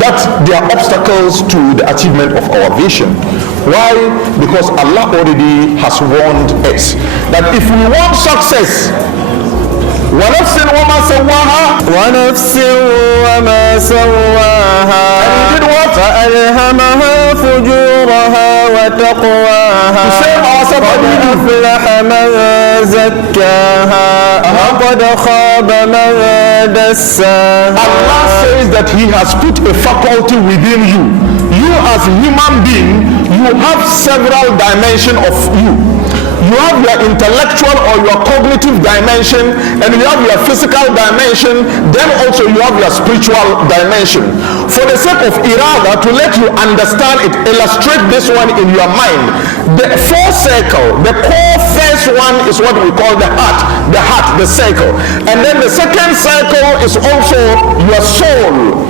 that they are obstacles to the achievement of our vision. Why? Because Allah already has warned us that if we want success, ونفس وما سواها ونفس وما سواها فألهمها فجورها وتقواها قد أفلح من زكاها وقد خاب من دساها. Allah says that He has put a faculty within you. You as a human being, you have several dimensions of you. You have your intellectual or your cognitive dimension, and you have your physical dimension, then also you have your spiritual dimension. For the sake of irada, to let you understand it, illustrate this one in your mind. The fourth circle, the core first one is what we call the heart, the circle. And then the second circle is also your soul.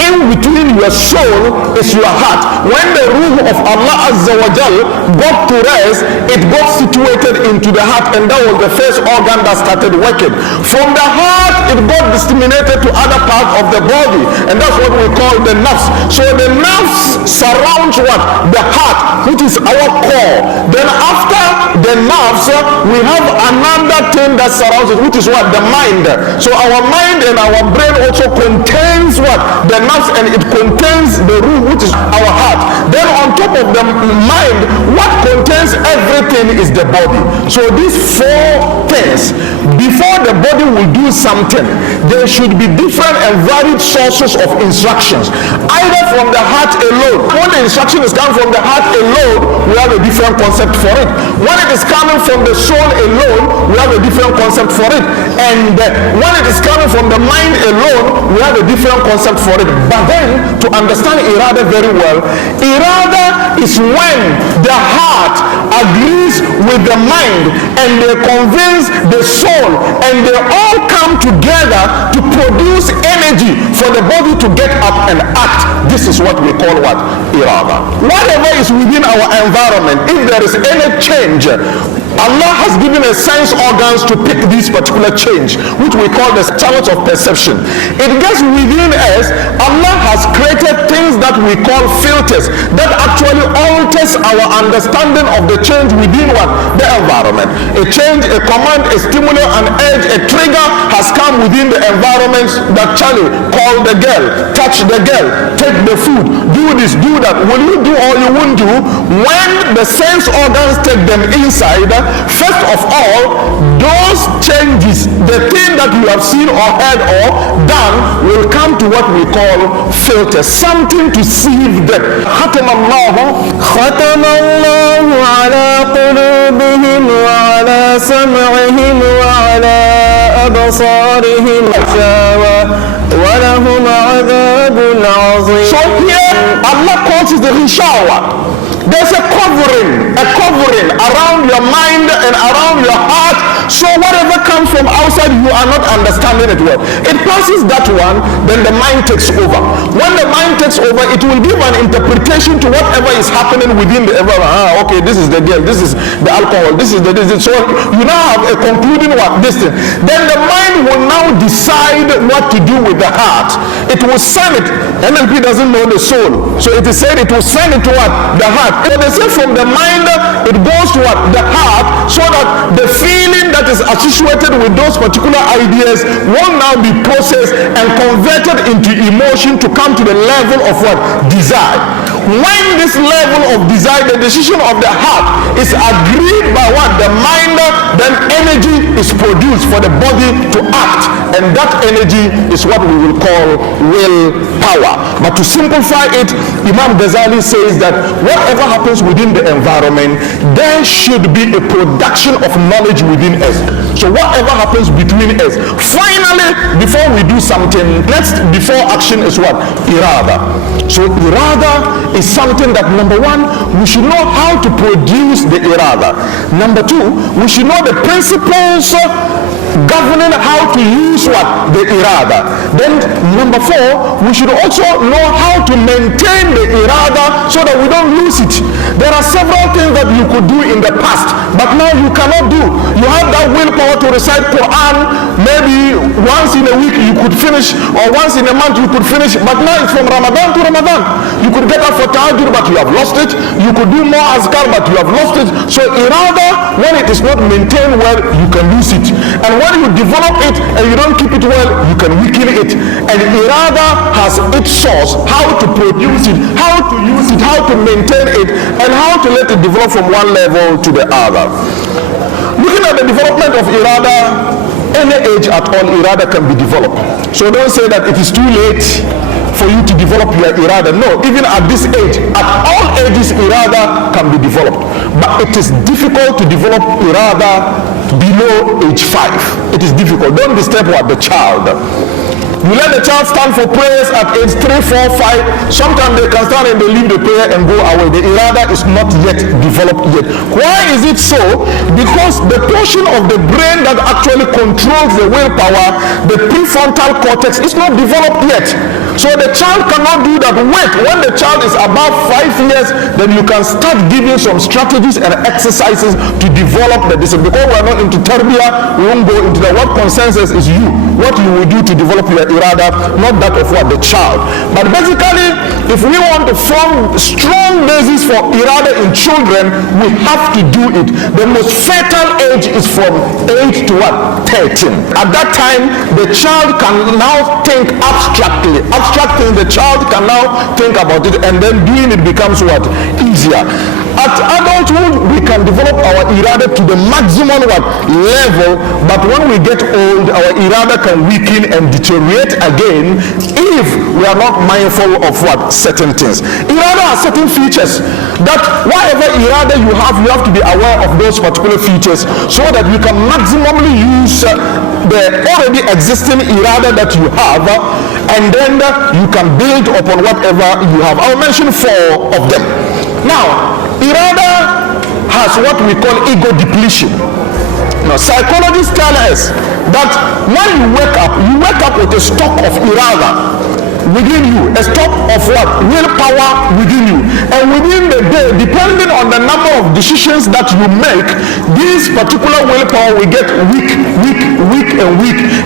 In between your soul is your heart. When the ruh of Allah Azza wa Jal got to rest, it got situated into the heart, and that was the first organ that started working. From the heart, it got disseminated to other parts of the body, and that's what we call the nerves. So the nerves surrounds what? The heart, which is our core. Then after the nerves, we have another thing that surrounds it, which is what? The mind. So our mind and our brain also contains what? The nerves, and it contains the ruh, which is our heart. Then on top of the mind, what contains everything is the body. So these four things, before the body will do something, there should be different and varied sources of instructions, either from the heart alone. When the instruction is coming from the heart alone, we have a different concept for it. When it is coming from the soul alone, we have a different concept for it. And when it is coming from the mind alone, we have a different concept for it. But then, to understand irada very well, irada is when the heart agrees with the mind and they convince the soul, and they all come together to produce energy for the body to get up and act. This is what we call what? Irada. Whatever is within our environment, if there is any change, Allah has given us sense organs to pick this particular change, which we call the channels of perception. It gets within us. Allah has created things that we call filters that actually alters our understanding of the change within what? The environment. A change, a command, a stimulus, an urge, a trigger has come within the environment. That channel, call the girl, touch the girl, take the food, do this, do that. Will you do or you won't do? When the sense organs take them inside, first of all, those changes, the thing that you have seen or heard or done, will come to what we call filters, something to sieve them. ختم الله على قلوبهم وعلى سمعهم وعلى أبصارهم غشاوة ولهم عذاب عظيم. So here Allah calls it the rishawa. There's a covering around your mind and around your heart. So whatever comes from outside, you are not understanding it well. It passes that one, then the mind takes over. When the mind takes over, it will give an interpretation to whatever is happening within the environment. Okay, this is the girl, this is the alcohol, this is the this. So you now have a concluding what? This thing. Then the mind will now decide what to do with the heart. It will send it. NLP doesn't know the soul. So it is said it will send it to what? The heart. So they say from the mind, it goes to what? The heart, so that the feeling that is associated with those particular ideas will now be processed and converted into emotion to come to the level of what? Desire. When this level of desire, the decision of the heart, is agreed by what? The mind, then energy is produced for the body to act, and that energy is what we will call willpower. But to simplify it, Imam Ghazali says that whatever happens within the environment, there should be a production of knowledge within us. So whatever happens between us, finally, before we do something, next before action is what? Irada. So irada is something that, number one, we should know how to produce the irada. Number two, we should know the principles governing how to use what? The irada. Then number 4, we should also know how to maintain the irada so that we don't lose it. There are several things that you could do in the past, but now you cannot do. You have that willpower to recite Quran, maybe once in a week you could finish, or once in a month you could finish, but now it's from Ramadan to Ramadan. You could get up for tahajjud, but you have lost it. You could do more azkar, but you have lost it. So irada, when it is not maintained well, you can lose it. And when you develop it and you don't keep it well, you can weaken it. And irada has its source, how to produce it, how to use it, how to maintain it, and how to let it develop from one level to the other. Looking at the development of irada, any age at all, irada can be developed. So don't say that it is too late for you to develop your irada. No, even at this age, at all ages, irada can be developed. But it is difficult to develop irada below age 5. It is difficult. Don't disturb what? The child. You let the child stand for prayers at age 3, 4, 5. Sometimes they can stand and they leave the prayer and go away. The irada is not yet developed yet. Why is it so? Because the portion of the brain that actually controls the willpower, the prefrontal cortex, is not developed yet. So the child cannot do that. Wait, when the child is above 5 years, then you can start giving some strategies and exercises to develop the discipline. Because we are not into tarbiyah, we won't go into that. What consensus is you? What you will do to develop your irada, not that of what? The child. But basically, if we want to form strong basis for irada in children, we have to do it. The most fertile age is from 8 to what? 13. At that time, the child can now think abstractly. Abstracting, the child can now think about it, and then doing it becomes what? Easier. At adulthood, we can develop our irada to the maximum what? Level, but when we get old, our irada can weaken and deteriorate again if we are not mindful of what? Certain things. Irada has certain features that whatever irada you have to be aware of those particular features so that you can maximally use the already existing irada that you have, and then you can build upon whatever you have. I'll mention 4 of them. Now, irada has what we call ego depletion. Now, psychologists tell us that when you wake up with a stock of irada within you, a stock of what? Willpower within you. And within the day, depending on the number of decisions that you make, this particular willpower will get weak.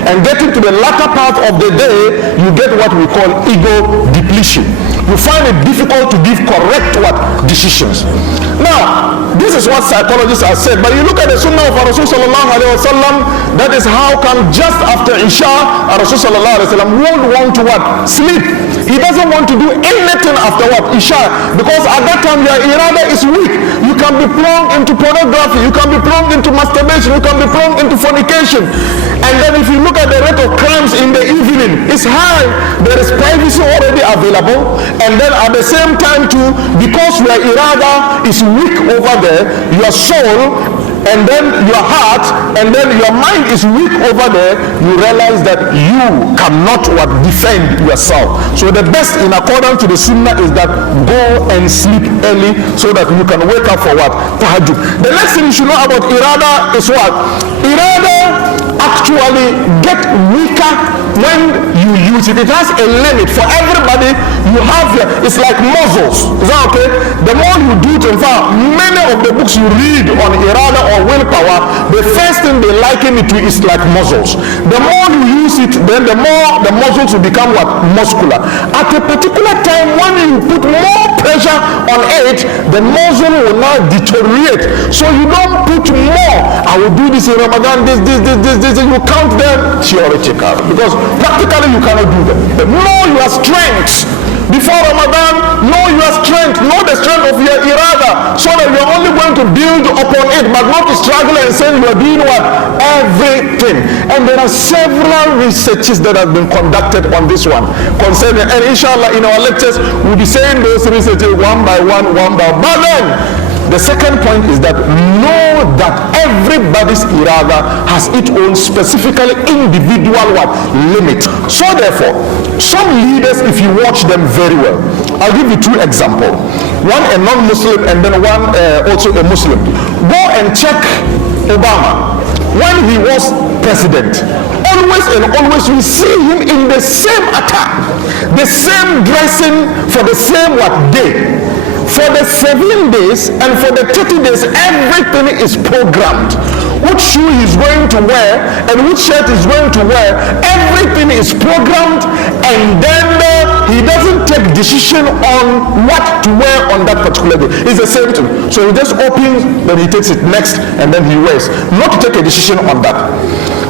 And getting to the latter part of the day, you get what we call ego depletion. You find it difficult to give correct what? Decisions. Now, this is what psychologists have said. But you look at the sunnah of Rasul sallallahu alaihi wasallam, that is how come just after Isha, Rasul sallallahu alaihi wasallam won't want to what? Sleep. He doesn't want to do anything after what? Isha. Because at that time your irada is weak. You can be plunged into pornography. You can be plunged into masturbation. You can be plunged into fornication. And then if you look at the rate of crimes in the evening, it's high. There is privacy already available. And then at the same time too, because your irada is weak over there, your soul, and then your heart, and then your mind is weak over there, you realize that you cannot what? Defend yourself. So the best in accordance to the sunnah is that go and sleep early so that you can wake up for what? Tahajjud. The next thing you should know about irada is what? Irada actually get weaker when you use it. It has a limit. For everybody, you have it's like muscles. Is that okay? The more you do it, in fact, many of the books you read on irada or willpower, the first thing they liken it to is like muscles. The more you use it, then the more the muscles will become what? Muscular. At a particular time, when you put more pressure on it, the muscle will now deteriorate. So you don't put more. I will do this in Ramadan, this, and you count them theoretical. Because practically you cannot do them. But know your strength. Before Ramadan, know your strength. Know the strength of your irada. So that you're only going to build upon it, but not to struggle and say you are doing what? Everything. And there are several researches that have been conducted on this one concerning, and inshallah in our lectures we'll be saying those researches one by one. But then the second point is that know that everybody's irada has its own specifically individual what? Limit. So therefore, some leaders, if you watch them very well, I'll give you 2 examples. One a non-Muslim and then one also a Muslim. Go and check Obama. when he was president, always and always we see him in the same attire, the same dressing for the same day. For the 7 days and for the 30 days, everything is programmed. Which shoe he's going to wear and which shirt he's going to wear, everything is programmed, and then he doesn't take decision on what to wear on that particular day. It's the same thing. So he just opens, then he takes it next, and then he wears. Not to take a decision on that.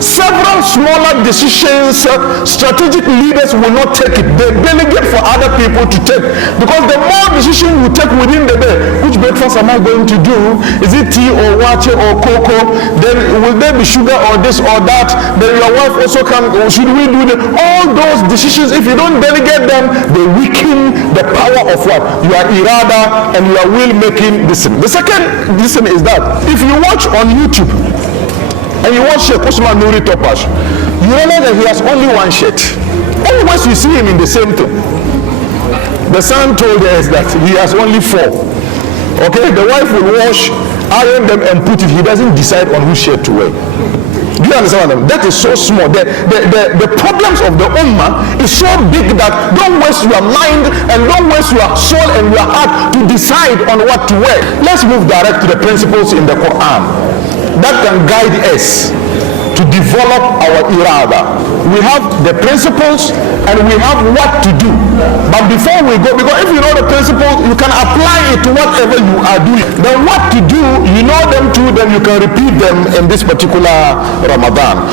Several smaller decisions, strategic leaders will not take it. They delegate for other people to take, because the more decision you take within the day, which breakfast am I going to do? Is it tea or water or cocoa? Then will there be sugar or this or that? Then your wife also can, or should we do that? All those decisions, if you don't delegate them, they weaken the power of what? Your irada and your will making decision. The second decision is that if you watch on YouTube and you watch Sheikh Usman Nuri Topash, you realize that he has only one shirt. Always you see him in the same thing. The son told us that he has only 4. Okay, the wife will wash, iron them and put it. He doesn't decide on which shirt to wear. Do you understand them? That is so small. The problems of the ummah is so big that don't waste your mind and don't waste your soul and your heart to decide on what to wear. Let's move direct to the principles in the Quran that can guide us to develop our irada. We have the principles and we have what to do. But before we go, because if you know the principles, you can apply it to whatever you are doing. Then what to do, you know them too, then you can repeat them in this particular Ramadan.